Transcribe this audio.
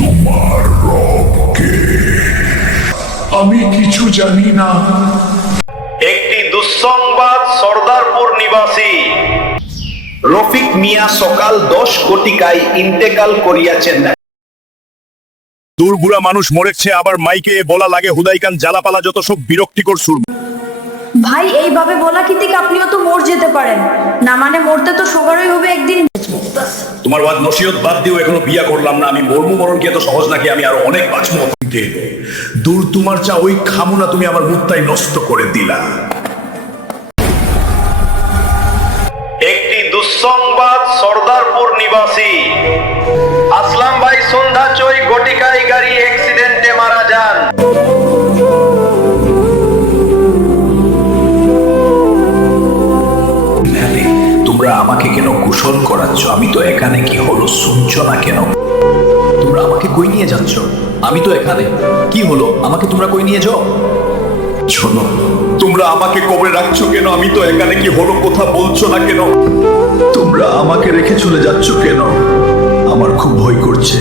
তোমার রবকে আমি কিছু জানি না। একটি দুঃসংবাদ সর্দারপুর নিবাসী রফিক মিয়া সকাল 10 ঘটিকায় ইন্তেকাল করিয়াছেন। দূর বুড়া মানুষ মরেছে, আবার মাইকে বলা লাগে হুদাইকান জ্বালাপালা যত সব বিরক্তিকর সুর। ভাই এইভাবে বলা কি থেকে আপনিও তো মর যেতে পারেন না, মানে মরতে তো সবারই হবে একদিন। তোমার বাদ নসিহত বাদ দিও, এখনো বিয়া করলাম না, আমি মরমু মরণ কি এত সহজ নাকি? আমি আরো অনেক বাঁচবো। দূর তোমার চা ওই খামু না, তুমি আমার মুখটাই নষ্ট করে দিলা। একটি দুঃসংবাদ সর্দারপুর নিবাসী আসলাম ভাই সন্ধ্যা 6 ঘটিকায় গাড়ি অ্যাক্সিডেন্টে মারা যান। তোমরা আমাকে কেন কুশল করাচ্ছ? আমি তো এখানে, কি হলো শুনছো না কেন? তোমরা আমাকে কই নিয়ে যাচ্ছ? আমি তো এখানে, কি হলো? আমাকে তোমরা কই নিয়ে যাও? শোনো, তোমরা আমাকে কবরে রাখছো কেন? আমি তো এখানে, কি হলো? কথা বলছো না কেন? তোমরা আমাকে রেখে চলে যাচ্ছ কেন? আমার খুব ভয় করছে।